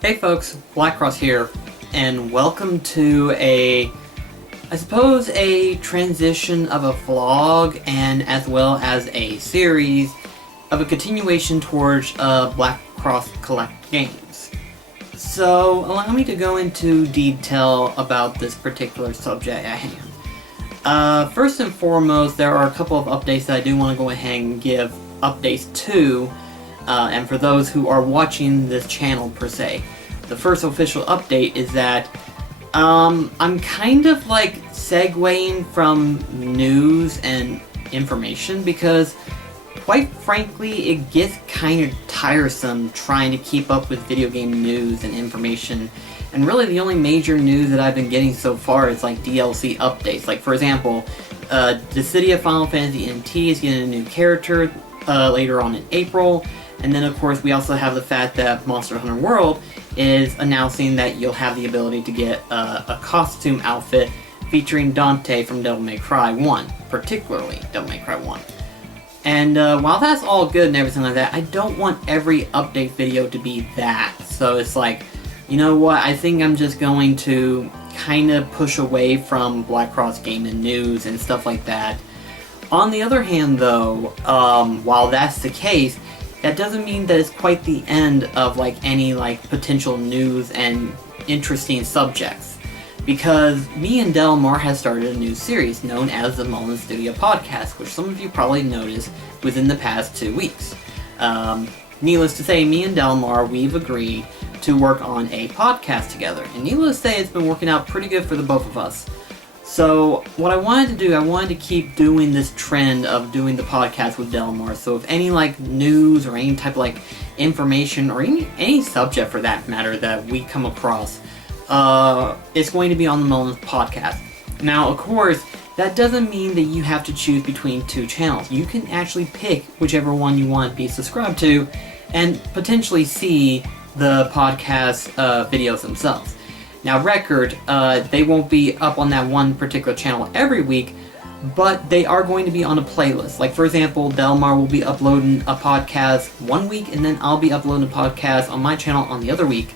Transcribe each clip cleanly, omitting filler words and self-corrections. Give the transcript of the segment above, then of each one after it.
Hey folks, BlackCross here, and welcome to I suppose a transition of a vlog and as well as a series of a continuation towards BlackCross Collect games. So allow me to go into detail about this particular subject at hand. First and foremost, there are a couple of updates that I do want to go ahead and give updates to, and for those who are watching this channel per se. The first official update is that I'm kind of like segueing from news and information because quite frankly it gets kind of tiresome trying to keep up with video game news and information, and really the only major news that I've been getting so far is like DLC updates. Like for example, the city of Final Fantasy NT is getting a new character later on in April, and then of course we also have the fact that Monster Hunter World is announcing that you'll have the ability to get a costume outfit featuring Dante from Devil May Cry 1, particularly Devil May Cry 1. And while that's all good and everything like that, I don't want every update video to be that. So it's like, you know what, I think I'm just going to kind of push away from BlackCross gaming news and stuff like that. On the other hand though, while that's the case, that doesn't mean that it's quite the end of like any like potential news and interesting subjects, because me and Delmar has started a new series known as the Mullen Studio Podcast, which some of you probably noticed within the past 2 weeks. Needless to say, me and Delmar, we've agreed to work on a podcast together, and needless to say, it's been working out pretty good for the both of us. So what I wanted to do, I wanted to keep doing this trend of doing the podcast with Delmar. So if any like news or any type of like information or any subject for that matter that we come across, it's going to be on the Mullins podcast. Now, of course, that doesn't mean that you have to choose between two channels. You can actually pick whichever one you want to be subscribed to and potentially see the podcast videos themselves. Now, they won't be up on that one particular channel every week, but they are going to be on a playlist. Like, for example, Delmar will be uploading a podcast one week, and then I'll be uploading a podcast on my channel on the other week.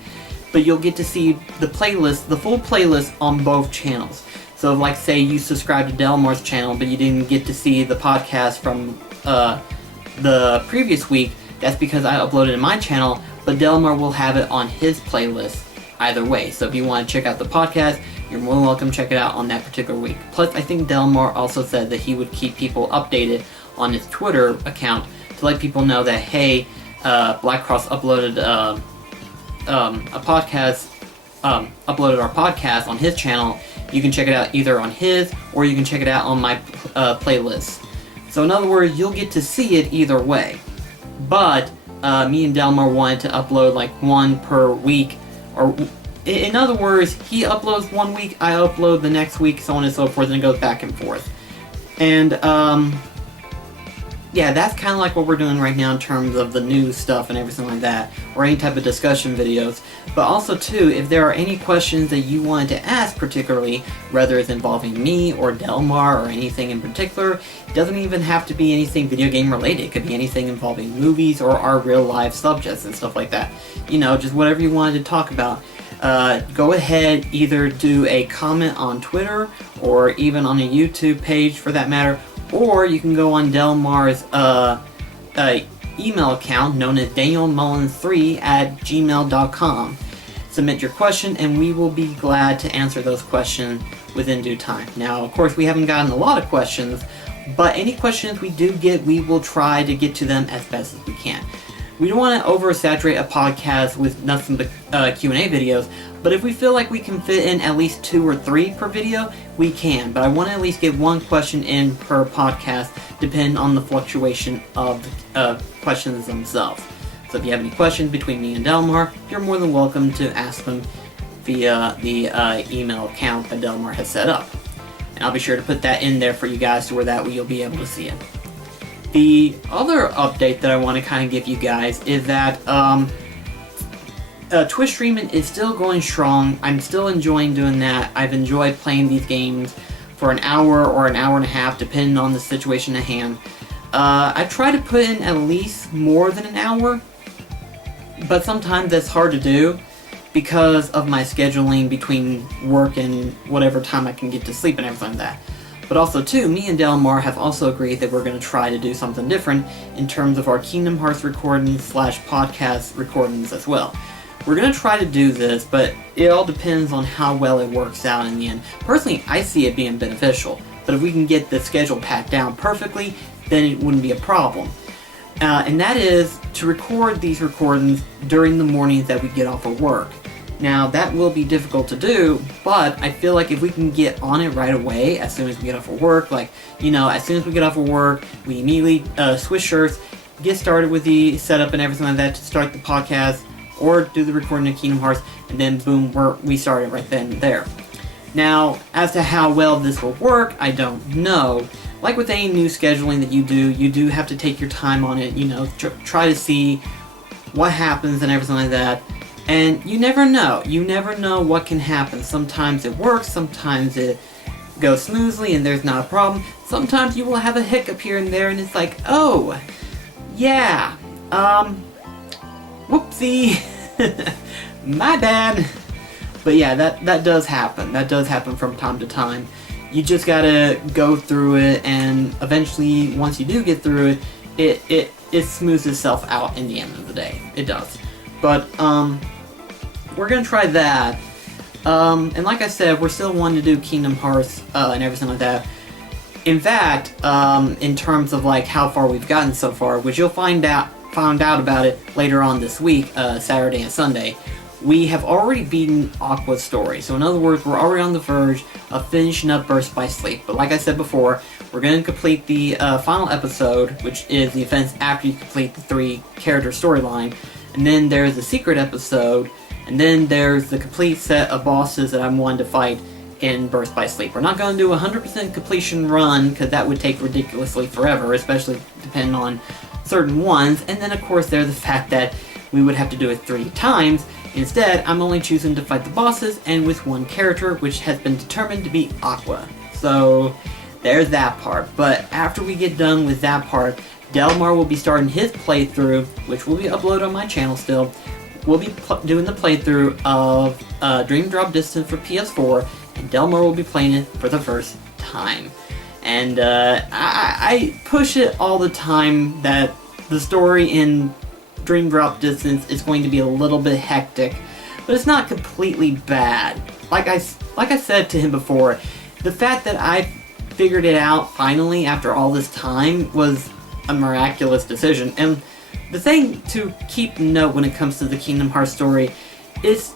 But you'll get to see the playlist, the full playlist on both channels. So, like, say you subscribe to Delmar's channel, but you didn't get to see the podcast from the previous week. That's because I uploaded in my channel, but Delmar will have it on his playlist either way. So if you want to check out the podcast, you're more than welcome to check it out on that particular week. Plus, I think Delmar also said that he would keep people updated on his Twitter account to let people know that, hey, BlackCross uploaded a podcast, uploaded our podcast on his channel. You can check it out either on his, or you can check it out on my playlist. So in other words, you'll get to see it either way. But me and Delmar wanted to upload like one per week. Or, in other words, he uploads one week, I upload the next week, so on and so forth, and it goes back and forth. And, yeah, that's kind of like what we're doing right now in terms of the news stuff and everything like that, or any type of discussion videos. But also, too, if there are any questions that you wanted to ask particularly, whether it's involving me or Delmar or anything in particular, it doesn't even have to be anything video game related. It could be anything involving movies or our real life subjects and stuff like that. You know, just whatever you wanted to talk about. Go ahead, either do a comment on Twitter or even on a YouTube page for that matter, or you can go on Delmar's email account known as danielmullins3@gmail.com. Submit your question and we will be glad to answer those questions within due time. Now, of course, we haven't gotten a lot of questions, but any questions we do get, we will try to get to them as best as we can. We don't want to oversaturate a podcast with nothing but Q&A videos, but if we feel like we can fit in at least 2 or 3 per video, we can. But I want to at least get one question in per podcast, depending on the fluctuation of questions themselves. So if you have any questions between me and Delmar, you're more than welcome to ask them via the email account that Delmar has set up. And I'll be sure to put that in there for you guys to where that way you'll be able to see it. The other update that I want to kind of give you guys is that Twitch streaming is still going strong. I'm still enjoying doing that. I've enjoyed playing these games for an hour or an hour and a half, depending on the situation at hand. I try to put in at least more than an hour, but sometimes that's hard to do. because of my scheduling between work and whatever time I can get to sleep and everything like that. But also, too, me and Delmar have also agreed that we're going to try to do something different in terms of our Kingdom Hearts recordings / podcast recordings as well. We're going to try to do this, but it all depends on how well it works out in the end. Personally, I see it being beneficial, but if we can get the schedule packed down perfectly, then it wouldn't be a problem. And that is to record these recordings during the mornings that we get off of work. Now, that will be difficult to do, but I feel like if we can get on it right away, as soon as we get off of work, as soon as we get off of work, we immediately switch shirts, get started with the setup and everything like that to start the podcast, or do the recording of Kingdom Hearts, and then boom, we started right then and there. Now, as to how well this will work, I don't know. Like with any new scheduling that you do have to take your time on it, try to see what happens and everything like that. And you never know. You never know what can happen. Sometimes it works, sometimes it goes smoothly and there's not a problem. Sometimes you will have a hiccup here and there and it's like, oh, yeah, whoopsie, my bad. But yeah, that does happen. That does happen from time to time. You just gotta go through it, and eventually, once you do get through it, it smooths itself out in the end of the day. It does. But, we're gonna try that. And like I said, we're still wanting to do Kingdom Hearts, and everything like that. In fact, in terms of like how far we've gotten so far, which you'll found out about it later on this week, Saturday and Sunday, we have already beaten Aqua's story. So in other words, we're already on the verge of finishing up Burst by Sleep. But like I said before, we're going to complete the final episode, which is the events after you complete the 3-character storyline. And then there's the secret episode, and then there's the complete set of bosses that I'm wanting to fight in Burst by Sleep. We're not going to do a 100% completion run, because that would take ridiculously forever, especially depending on certain ones. And then of course there's the fact that we would have to do it 3 times. Instead, I'm only choosing to fight the bosses and with one character, which has been determined to be Aqua. So there's that part. But after we get done with that part, Delmar will be starting his playthrough, which will be uploaded on my channel still. We'll be doing the playthrough of Dream Drop Distance for PS4, and Delmar will be playing it for the first time. And I push it all the time that the story in Dream Drop Distance is going to be a little bit hectic, but it's not completely bad. Like I said to him before, the fact that I figured it out finally after all this time was a miraculous decision. And the thing to keep note when it comes to the Kingdom Hearts story is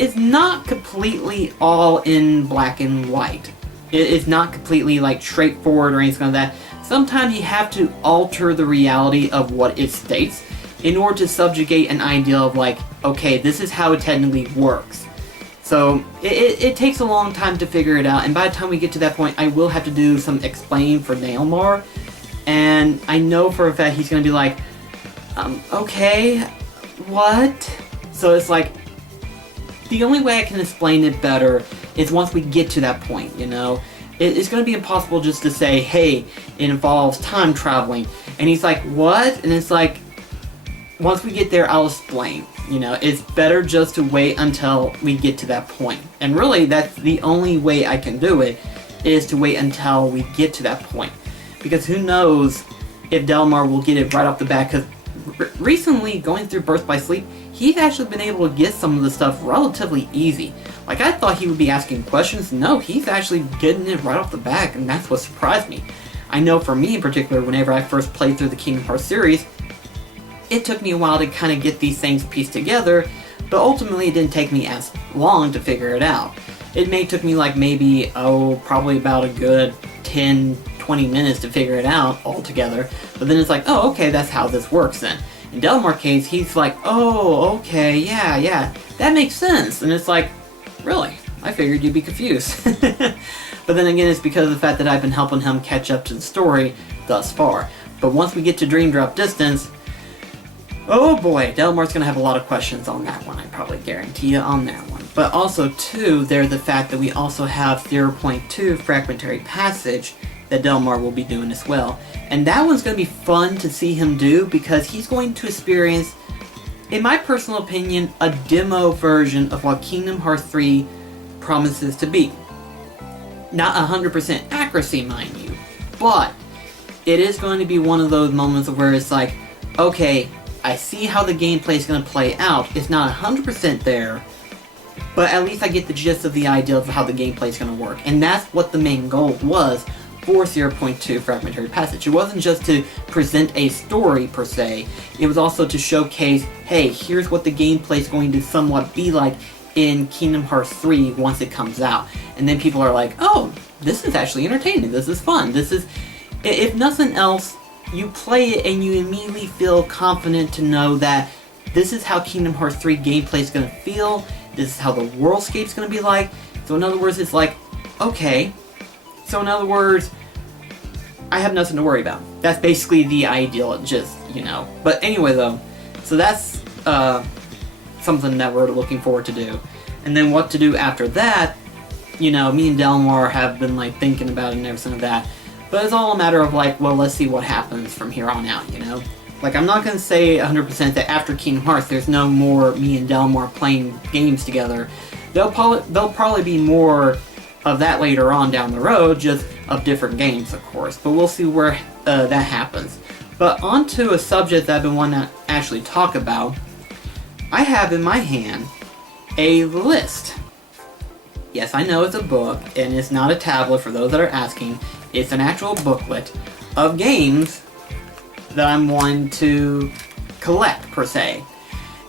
it's not completely all in black and white. It's not completely like straightforward or anything like that. Sometimes you have to alter the reality of what it states in order to subjugate an idea of like, okay, this is how it technically works. So it takes a long time to figure it out, and by the time we get to that point, I will have to do some explaining for Delmar, and I know for a fact he's going to be like, okay, what? So it's like, the only way I can explain it better is once we get to that point, It's going to be impossible just to say, hey, it involves time traveling. And he's like, what? And it's like, once we get there, I'll explain. It's better just to wait until we get to that point. And really, that's the only way I can do it, is to wait until we get to that point. Because who knows if Delmar will get it right off the bat, because recently, going through Burst by Sleep, he's actually been able to get some of the stuff relatively easy. Like, I thought he would be asking questions. No, he's actually getting it right off the bat, and that's what surprised me. I know for me in particular, whenever I first played through the Kingdom Hearts series, it took me a while to kind of get these things pieced together, but ultimately it didn't take me as long to figure it out. It took me like maybe, probably about a good 10, 20 minutes to figure it out altogether, but then it's like, oh, okay, that's how this works then. In Delmar's case, he's like, oh, okay, yeah, that makes sense, and it's like, really? I figured you'd be confused. But then again, it's because of the fact that I've been helping him catch up to the story thus far. But once we get to Dream Drop Distance, oh boy, Delmar's gonna have a lot of questions on that one, I probably guarantee you on that one. But also, too, there's the fact that we also have 0.2 Fragmentary Passage that Delmar will be doing as well. And that one's gonna be fun to see him do, because he's going to experience in my personal opinion, a demo version of what Kingdom Hearts 3 promises to be. Not 100% accuracy, mind you, but it is going to be one of those moments where it's like, okay, I see how the gameplay is going to play out. It's not 100% there, but at least I get the gist of the idea of how the gameplay is going to work. And that's what the main goal was for 0.2 Fragmentary Passage. It wasn't just to present a story per se, it was also to showcase, hey, here's what the gameplay is going to somewhat be like in Kingdom Hearts 3 once it comes out. And then people are like, oh, this is actually entertaining, this is fun, this is... If nothing else, you play it and you immediately feel confident to know that this is how Kingdom Hearts 3 gameplay is going to feel, this is how the worldscape is going to be like. So in other words, it's like, okay, so in other words, I have nothing to worry about. That's basically the ideal, just, you know. But anyway though, so that's something that we're looking forward to do. And then what to do after that, you know, me and Delmar have been like thinking about it and everything like that. But it's all a matter of like, well, let's see what happens from here on out, you know? Like, I'm not going to say 100% that after Kingdom Hearts there's no more me and Delmar playing games together. There'll probably be more of that later on down the road, just of different games, of course. But we'll see where that happens. But on to a subject that I've been wanting to actually talk about. I have in my hand a list. Yes, I know it's a book, and it's not a tablet for those that are asking. It's an actual booklet of games that I'm wanting to collect, per se.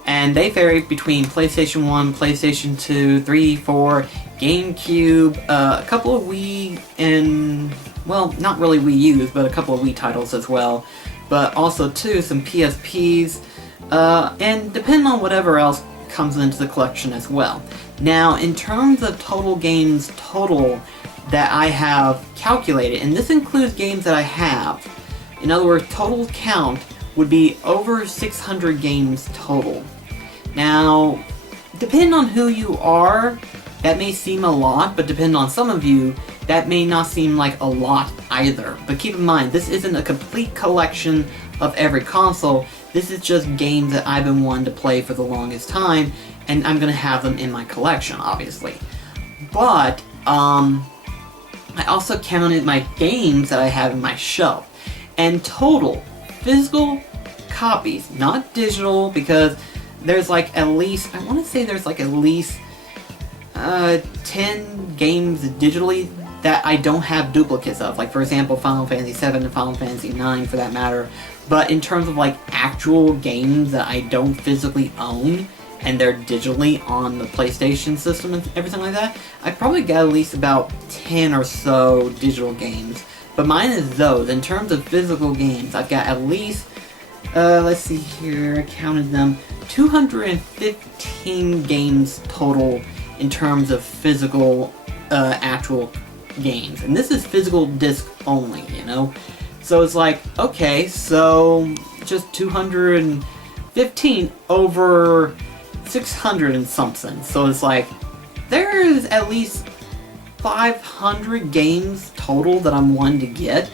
And they vary between PlayStation 1, PlayStation 2, 3, 4, GameCube, a couple of Wii, and, well, not really Wii U's, but a couple of Wii titles as well. But also, too, some PSPs, and depending on whatever else comes into the collection as well. Now, in terms of total games total that I have calculated, and this includes games that I have, in other words, total count would be over 600 games total. Now, depending on who you are, that may seem a lot, but depending on some of you, that may not seem like a lot either. But keep in mind, this isn't a complete collection of every console. This is just games that I've been wanting to play for the longest time, and I'm going to have them in my collection, obviously. But, I also counted my games that I have in my shelf. And total, physical copies, not digital, because there's like at least, I want to say there's like at least 10 games digitally that I don't have duplicates of. Like, for example, Final Fantasy 7 and Final Fantasy 9 for that matter. But in terms of like actual games that I don't physically own, and they're digitally on the PlayStation system and everything like that, I probably got at least about 10 or so digital games. But mine is those. In terms of physical games, I've got at least, let's see here, I counted them, 215 games total in terms of physical, actual games. And this is physical disc only, you know? So it's like, okay, so just 215 over 600 and something. So it's like, there's at least 500 games total that I'm wanting to get.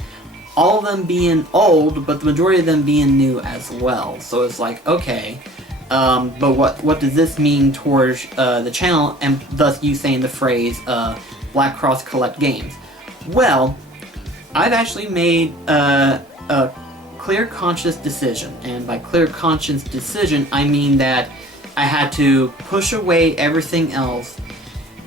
All of them being old, but the majority of them being new as well. So it's like, okay, but what does this mean towards the channel, and thus you saying the phrase, BlackCross Collect Games? Well, I've actually made a clear conscious decision, and by clear conscious decision, I mean that I had to push away everything else.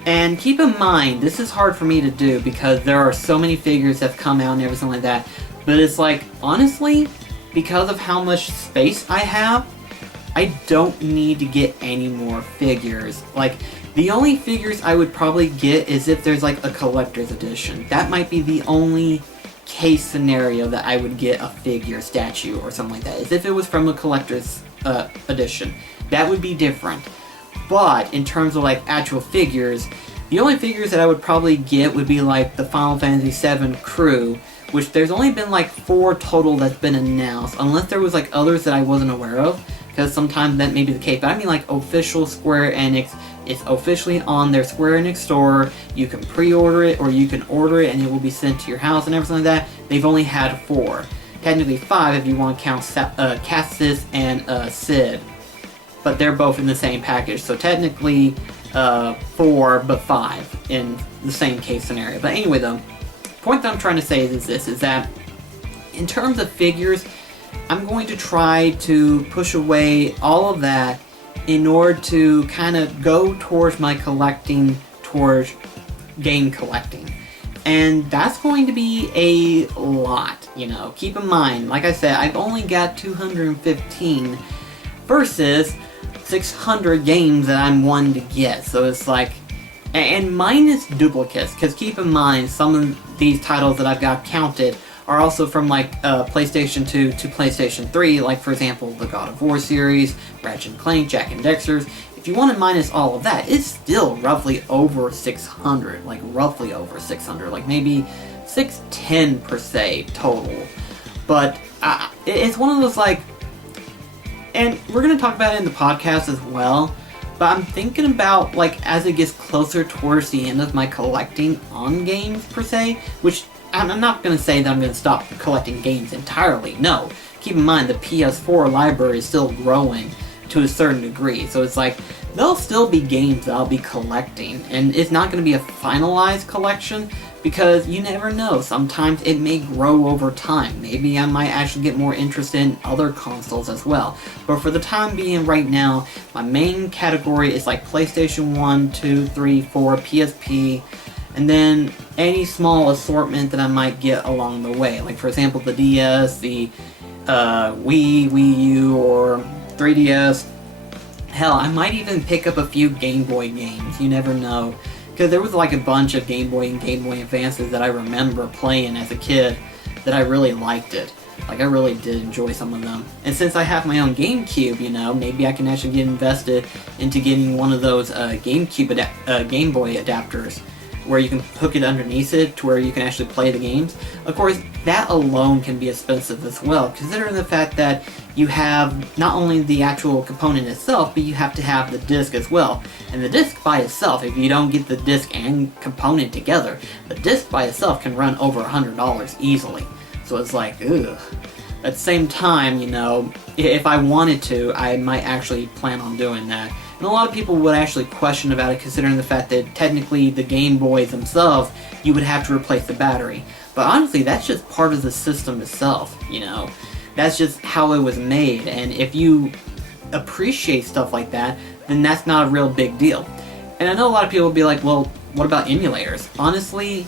And keep in mind, this is hard for me to do because there are so many figures that have come out and everything like that. But it's like, honestly, because of how much space I have, I don't need to get any more figures. Like, the only figures I would probably get is if there's like a collector's edition. That might be the only case scenario that I would get a figure, statue, or something like that. Is if it was from a collector's edition. That would be different. But in terms of like actual figures, the only figures that I would probably get would be like the Final Fantasy VII crew, which there's only been like 4 total that's been announced, unless there was like others that I wasn't aware of, because sometimes that may be the case. But I mean like official Square Enix, it's officially on their Square Enix store, you can pre-order it or you can order it and it will be sent to your house and everything like that. They've only had 4. Technically 5 if you want to count Cassis and Sid. but they're both in the same package. So technically 4, but 5 in the same case scenario. But anyway, though, the point that I'm trying to say is this, is that in terms of figures, I'm going to try to push away all of that in order to kind of go towards my collecting, towards game collecting. And that's going to be a lot, you know. Keep in mind, like I said, I've only got 215 versus 600 games that I'm wanting to get. So it's like, and minus duplicates, because keep in mind, some of these titles that I've got counted are also from like PlayStation 2 to PlayStation 3, like for example the God of War series, Ratchet & Clank, Jak and Daxter's. If you want to minus all of that, it's still roughly over 600, like roughly over 600, like maybe 610 per se total. But it's one of those like, and we're going to talk about it in the podcast as well, but I'm thinking about like as it gets closer towards the end of my collecting on games per se, which I'm not going to say that I'm going to stop collecting games entirely, no. Keep in mind the PS4 library is still growing to a certain degree, so it's like there'll still be games that I'll be collecting, and it's not going to be a finalized collection because you never know, sometimes it may grow over time. Maybe I might actually get more interested in other consoles as well, but for the time being right now, my main category is like PlayStation 1, 2, 3, 4, PSP, and then any small assortment that I might get along the way, like for example the DS, the Wii U, or 3DS. Hell, I might even pick up a few Game Boy games, you never know. Because there was like a bunch of Game Boy and Game Boy Advances that I remember playing as a kid that I really liked it. Like, I really did enjoy some of them. And since I have my own GameCube, you know, maybe I can actually get invested into getting one of those Game Boy adapters where you can hook it underneath it to where you can actually play the games. Of course, that alone can be expensive as well, considering the fact that you have not only the actual component itself, but you have to have the disc as well. And the disc by itself, if you don't get the disc and component together, the disc by itself can run over $100 easily. So it's like, ugh. At the same time, you know, if I wanted to, I might actually plan on doing that. And a lot of people would actually question about it, considering the fact that technically the Game Boys themselves, you would have to replace the battery. But honestly, that's just part of the system itself, you know. That's just how it was made, and if you appreciate stuff like that, then that's not a real big deal. And I know a lot of people will be like, well, what about emulators? Honestly,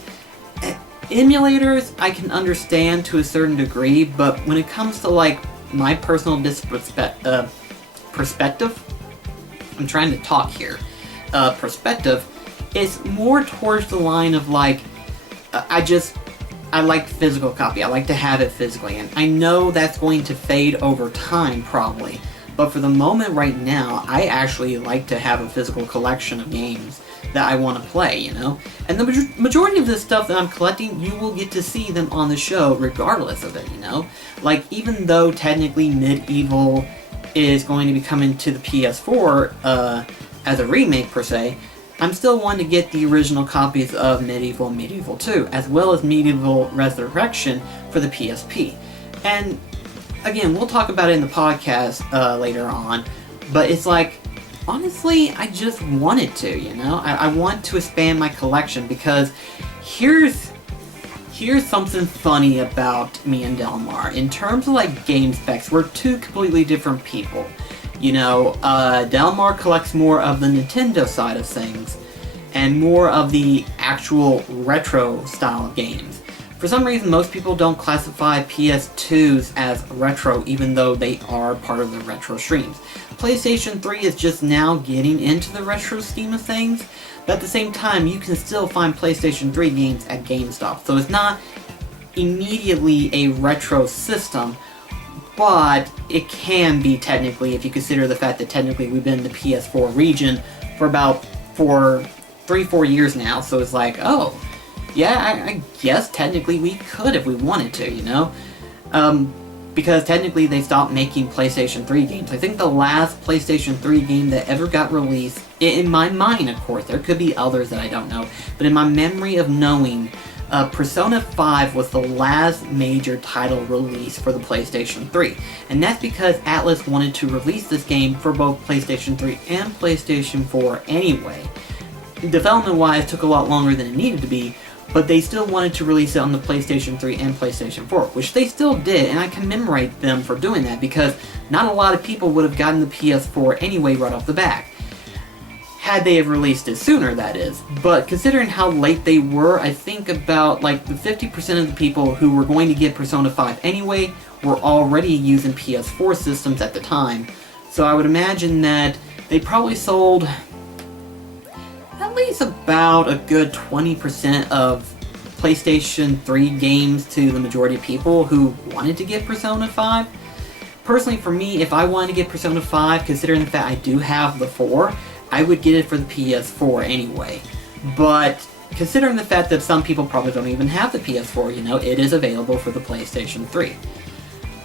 emulators I can understand to a certain degree, but when it comes to like my personal perspective, I'm trying to talk here, perspective, it's more towards the line of like, I like physical copy. I like to have it physically, and I know that's going to fade over time probably, but for the moment right now, I actually like to have a physical collection of games that I want to play, you know? And the majority of the stuff that I'm collecting, you will get to see them on the show regardless of it, you know? Like, even though technically Medieval is going to be coming to the PS4 as a remake per se, I'm still wanting to get the original copies of Medieval and Medieval 2, as well as Medieval Resurrection for the PSP. And again, we'll talk about it in the podcast later on, but it's like, honestly, I just wanted to, you know? I want to expand my collection because here's something funny about me and Delmar. In terms of like game specs, we're two completely different people. You know, Delmar collects more of the Nintendo side of things and more of the actual retro style games. For some reason, most people don't classify PS2s as retro, even though they are part of the retro streams. PlayStation 3 is just now getting into the retro scheme of things, but at the same time, you can still find PlayStation 3 games at GameStop, so it's not immediately a retro system, but it can be technically, if you consider the fact that technically we've been in the PS4 region for about 3-4 years now, so it's like, oh, yeah, I guess technically we could if we wanted to, you know? Because technically they stopped making PlayStation 3 games. I think the last PlayStation 3 game that ever got released, in my mind of course, there could be others that I don't know, but in my memory of knowing Persona 5 was the last major title released for the PlayStation 3, and that's because Atlus wanted to release this game for both PlayStation 3 and PlayStation 4 anyway. Development-wise, it took a lot longer than it needed to be, but they still wanted to release it on the PlayStation 3 and PlayStation 4, which they still did, and I commemorate them for doing that, because not a lot of people would have gotten the PS4 anyway right off the bat. Had they have released it sooner, that is. But considering how late they were, I think about like the 50% of the people who were going to get Persona 5 anyway were already using PS4 systems at the time. So I would imagine that they probably sold at least about a good 20% of PlayStation 3 games to the majority of people who wanted to get Persona 5. Personally, for me, if I wanted to get Persona 5, considering the fact I do have the 4, I would get it for the PS4 anyway. But considering the fact that some people probably don't even have the PS4, you know, it is available for the PlayStation 3.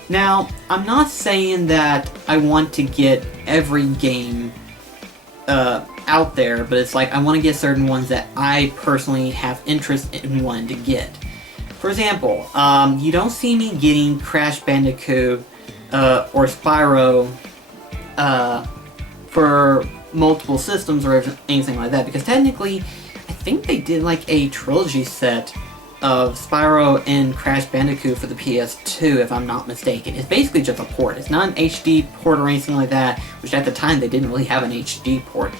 Now, I'm not saying that I want to get every game out there, but it's like I want to get certain ones that I personally have interest in wanting to get. For example, you don't see me getting Crash Bandicoot or Spyro for multiple systems or anything like that, because technically I think they did like a trilogy set of Spyro and Crash Bandicoot for the PS2, if I'm not mistaken. It's basically just a port. It's not an HD port or anything like that, which at the time they didn't really have an HD port,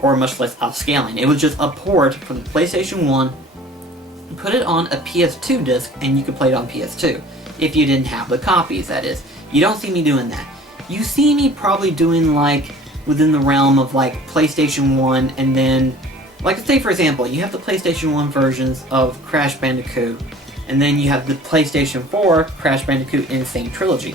or much less upscaling. It was just a port from the PlayStation 1, put it on a PS2 disc, and you could play it on PS2. If you didn't have the copies, that is. You don't see me doing that. You see me probably doing like within the realm of like PlayStation 1, and then, like say for example, you have the PlayStation 1 versions of Crash Bandicoot, and then you have the PlayStation 4 Crash Bandicoot Insane Trilogy.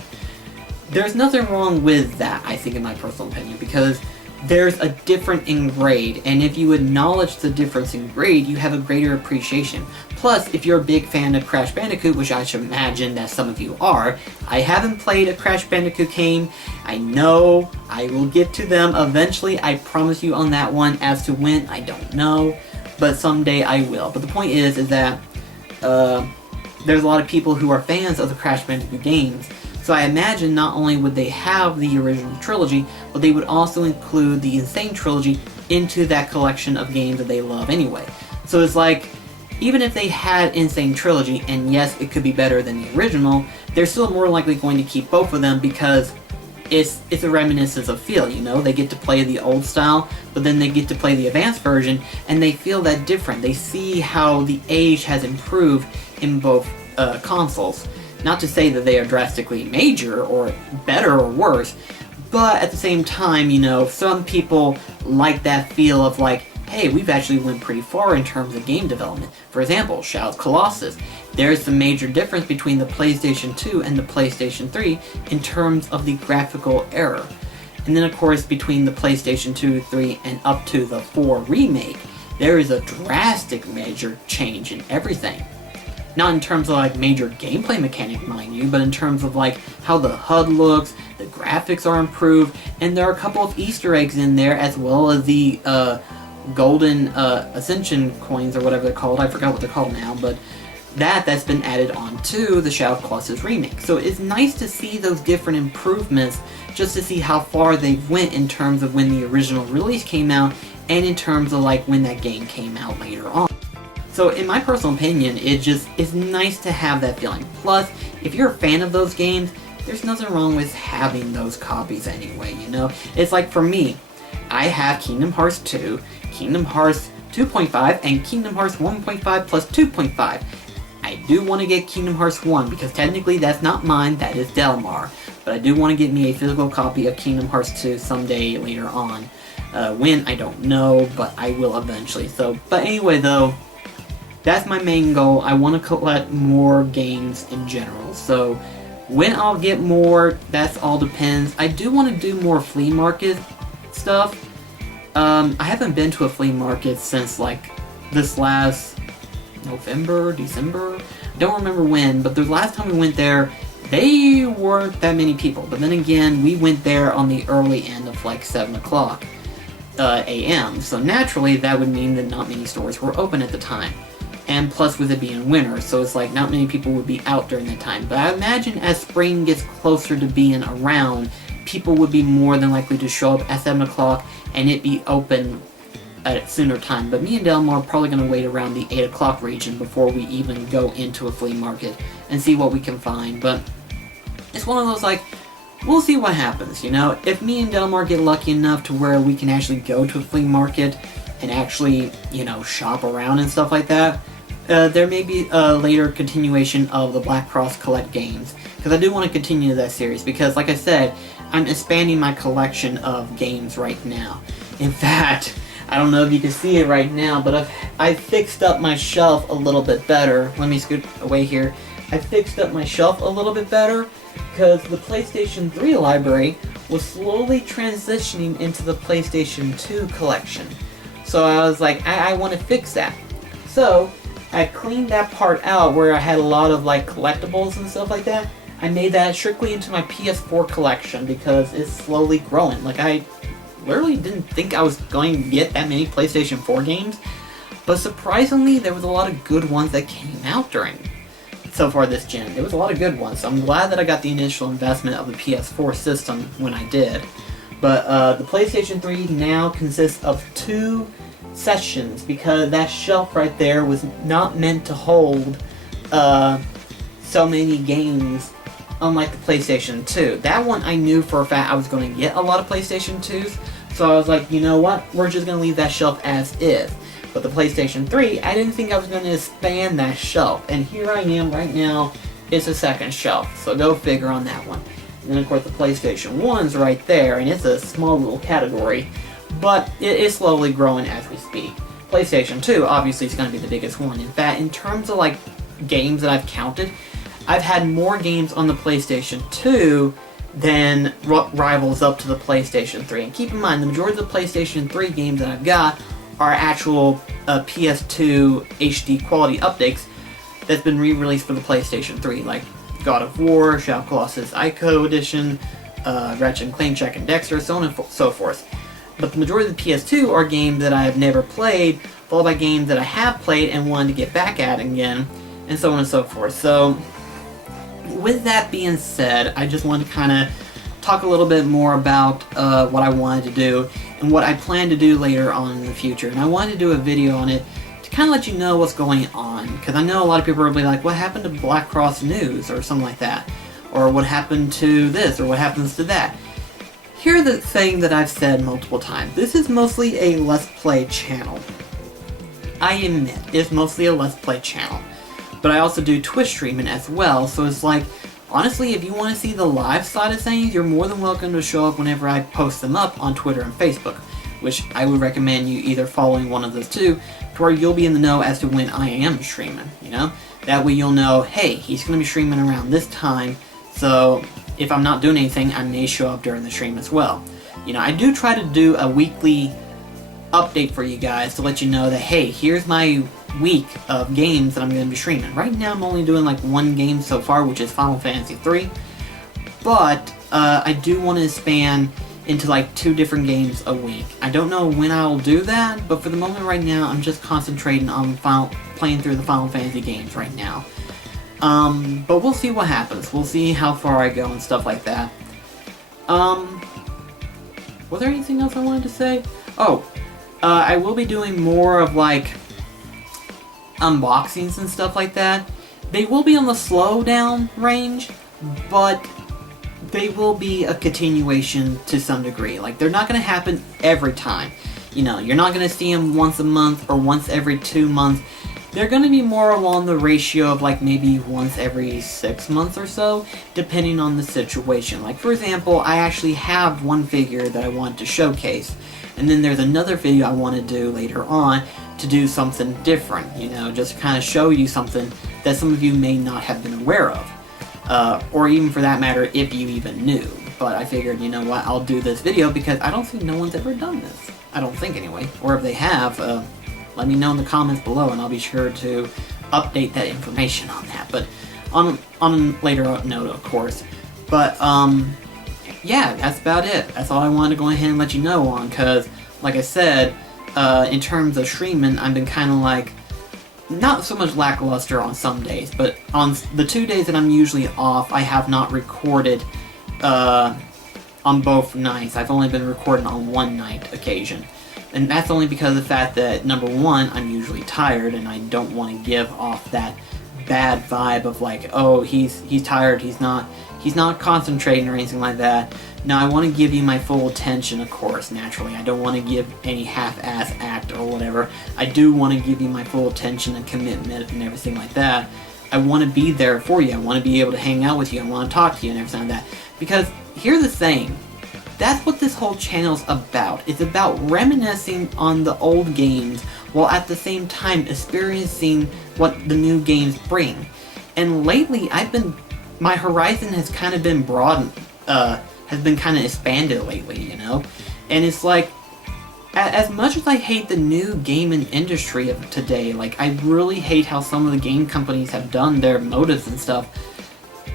There's nothing wrong with that, I think, in my personal opinion, because there's a difference in grade, and if you acknowledge the difference in grade, you have a greater appreciation. Plus, if you're a big fan of Crash Bandicoot, which I should imagine that some of you are, I haven't played a Crash Bandicoot game. I know I will get to them eventually, I promise you on that one. As to when, I don't know, but someday I will. But the point is that there's a lot of people who are fans of the Crash Bandicoot games, so I imagine not only would they have the original trilogy, but they would also include the Insane Trilogy into that collection of games that they love anyway. So it's like, even if they had Insane Trilogy, and yes, it could be better than the original, they're still more likely going to keep both of them, because it's a reminiscence of feel, you know? They get to play the old style, but then they get to play the advanced version, and they feel that different. They see how the age has improved in both consoles. Not to say that they are drastically major, or better, or worse, but at the same time, you know, some people like that feel of like, hey, we've actually went pretty far in terms of game development. For example, Shadow of the Colossus. There's a major difference between the PlayStation 2 and the PlayStation 3 in terms of the graphical error. And then of course, between the PlayStation 2, 3, and up to the 4 remake, there is a drastic major change in everything. Not in terms of like major gameplay mechanic, mind you, but in terms of like how the HUD looks, the graphics are improved, and there are a couple of Easter eggs in there, as well as the golden ascension coins, or whatever they're called. I forgot what they're called now, but that's been added on to the Shadow of the Colossus remake. So it's nice to see those different improvements, just to see how far they went in terms of when the original release came out, and in terms of like when that game came out later on. So in my personal opinion, it just is nice to have that feeling. Plus, if you're a fan of those games, there's nothing wrong with having those copies anyway, you know? It's like for me, I have Kingdom Hearts 2, Kingdom Hearts 2.5, and Kingdom Hearts 1.5 plus 2.5. I do want to get Kingdom Hearts 1, because technically that's not mine, that is Delmar. But I do want to get me a physical copy of Kingdom Hearts 2 someday later on. When, I don't know, but I will eventually. But anyway though, that's my main goal. I want to collect more games in general. So when I'll get more, that's all depends. I do want to do more flea market stuff. I haven't been to a flea market since like this last November, December? I don't remember when, but the last time we went there, they weren't that many people. But then again, we went there on the early end of like 7 o'clock a.m. So naturally, that would mean that not many stores were open at the time. and plus with it being winter, so it's like not many people would be out during that time. But I imagine as spring gets closer to being around, people would be more than likely to show up at 7 o'clock and it be open at a sooner time. But me and Delmar are probably going to wait around the 8 o'clock region before we even go into a flea market and see what we can find. But it's one of those, like, we'll see what happens, you know? If me and Delmar get lucky enough to where we can actually go to a flea market and actually, you know, shop around and stuff like that, there may be a later continuation of the BlackCross Collect games, because I do want to continue that series, because like I said, I'm expanding my collection of games right now. In fact, I don't know if you can see it right now, but I've fixed up my shelf a little bit better. Let me scoot away here. I fixed up my shelf a little bit better because the PlayStation 3 library was slowly transitioning into the PlayStation 2 collection. So I was like, I want to fix that. So I cleaned that part out where I had a lot of like collectibles and stuff like that. I made that strictly into my PS4 collection because it's slowly growing. Like, I literally didn't think I was going to get that many PlayStation 4 games, but surprisingly there was a lot of good ones that came out during so far this gen. There was a lot of good ones, so I'm glad that I got the initial investment of the PS4 system when I did. But the PlayStation 3 now consists of 2 sessions, because that shelf right there was not meant to hold so many games, unlike the PlayStation 2. That one I knew for a fact I was going to get a lot of PlayStation 2s, so I was like, you know what, we're just going to leave that shelf as is. But the PlayStation 3, I didn't think I was going to expand that shelf, and here I am right now, it's a second shelf, so go figure on that one. And then of course the PlayStation 1's right there, and it's a small little category, but it is slowly growing as we speak. PlayStation 2 obviously is going to be the biggest one. In fact, in terms of like games that I've counted, I've had more games on the PlayStation 2 than rivals up to the PlayStation 3. And keep in mind, the majority of the PlayStation 3 games that I've got are actual PS2 HD quality updates that's been re-released for the PlayStation 3, like God of War, Shadow of the Colossus Ico Edition, Ratchet & Clank, Jak and Dexter, so on and so forth. But the majority of the PS2 are games that I have never played, followed by games that I have played and wanted to get back at again, and so on and so forth. So, with that being said, I just wanted to kind of talk a little bit more about what I wanted to do and what I plan to do later on in the future. And I wanted to do a video on it to kind of let you know what's going on, because I know a lot of people will be like, what happened to BlackCross News or something like that, or what happened to this, or what happens to that. Here's the thing that I've said multiple times. This is mostly a Let's Play channel. I admit, it's mostly a Let's Play channel. But I also do Twitch streaming as well, so it's like, honestly, if you want to see the live side of things, you're more than welcome to show up whenever I post them up on Twitter and Facebook, which I would recommend you either following one of those two, to where you'll be in the know as to when I am streaming, you know? That way you'll know, hey, he's going to be streaming around this time, so if I'm not doing anything, I may show up during the stream as well. You know, I do try to do a weekly update for you guys to let you know that, hey, here's my week of games that I'm going to be streaming. Right now I'm only doing like one game so far, which is Final Fantasy 3, but I do want to expand into like 2 different games a week. I don't know when I'll do that, but for the moment right now I'm just concentrating on playing through the Final Fantasy games right now. But we'll see what happens. We'll see how far I go and stuff like that. Was there anything else I wanted to say? Oh, I will be doing more of like unboxings and stuff like that. They will be on the slow down range, but they will be a continuation to some degree. Like, they're not going to happen every time. You know, you're not going to see them once a month or once every 2 months. They're going to be more along the ratio of like maybe once every 6 months or so, depending on the situation. Like, for example, I actually have one figure that I want to showcase, and then there's another video I want to do later on to do something different, you know, just to kind of show you something that some of you may not have been aware of, or even for that matter, if you even knew. But I figured, you know what, I'll do this video because I don't think no one's ever done this. I don't think anyway, or if they have, let me know in the comments below, and I'll be sure to update that information on that. But on a later note, of course. But yeah, that's about it. That's all I wanted to go ahead and let you know on, because, like I said, in terms of streaming, I've been kind of like not so much lackluster on some days, but on the 2 days that I'm usually off, I have not recorded on both nights. I've only been recording on one night occasion. And that's only because of the fact that, number one, I'm usually tired and I don't want to give off that bad vibe of like, oh, he's tired, he's not concentrating or anything like that. Now, I want to give you my full attention, of course, naturally. I don't want to give any half-ass act or whatever. I do want to give you my full attention and commitment and everything like that. I want to be there for you. I want to be able to hang out with you. I want to talk to you and everything like that. Because here's the thing. That's what this whole channel's about. It's about reminiscing on the old games while at the same time experiencing what the new games bring. And lately, my horizon has kind of been broadened, has been kind of expanded lately, you know? And it's like, as much as I hate the new gaming industry of today, like, I really hate how some of the game companies have done their motives and stuff.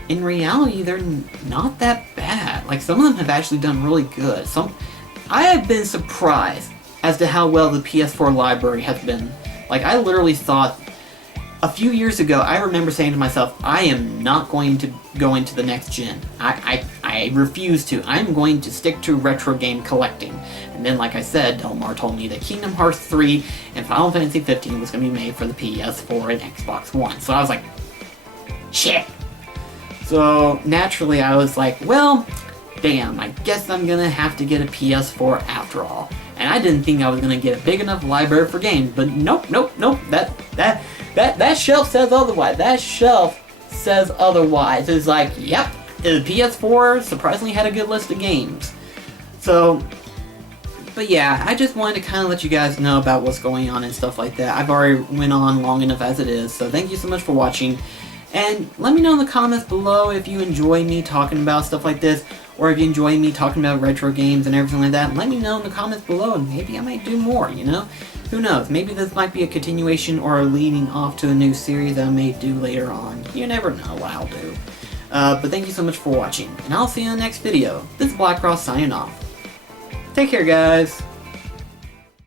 In reality, they're not that bad. Like, some of them have actually done really good. I have been surprised as to how well the PS4 library has been. Like, I literally thought, a few years ago, I remember saying to myself, I am not going to go into the next gen. I refuse to. I'm going to stick to retro game collecting. And then, like I said, Delmar told me that Kingdom Hearts 3 and Final Fantasy 15 was going to be made for the PS4 and Xbox One. So I was like, shit. So, naturally, I was like, well, damn, I guess I'm gonna have to get a PS4 after all. And I didn't think I was gonna get a big enough library for games, but nope. That shelf says otherwise. That shelf says otherwise. It's like, yep, the PS4 surprisingly had a good list of games. So, but yeah, I just wanted to kind of let you guys know about what's going on and stuff like that. I've already went on long enough as it is, so thank you so much for watching. And let me know in the comments below if you enjoy me talking about stuff like this, or if you enjoy me talking about retro games and everything like that. Let me know in the comments below, and maybe I might do more, you know? Who knows? Maybe this might be a continuation or a leading off to a new series that I may do later on. You never know what I'll do. But thank you so much for watching, and I'll see you in the next video. This is BlackCross signing off. Take care, guys.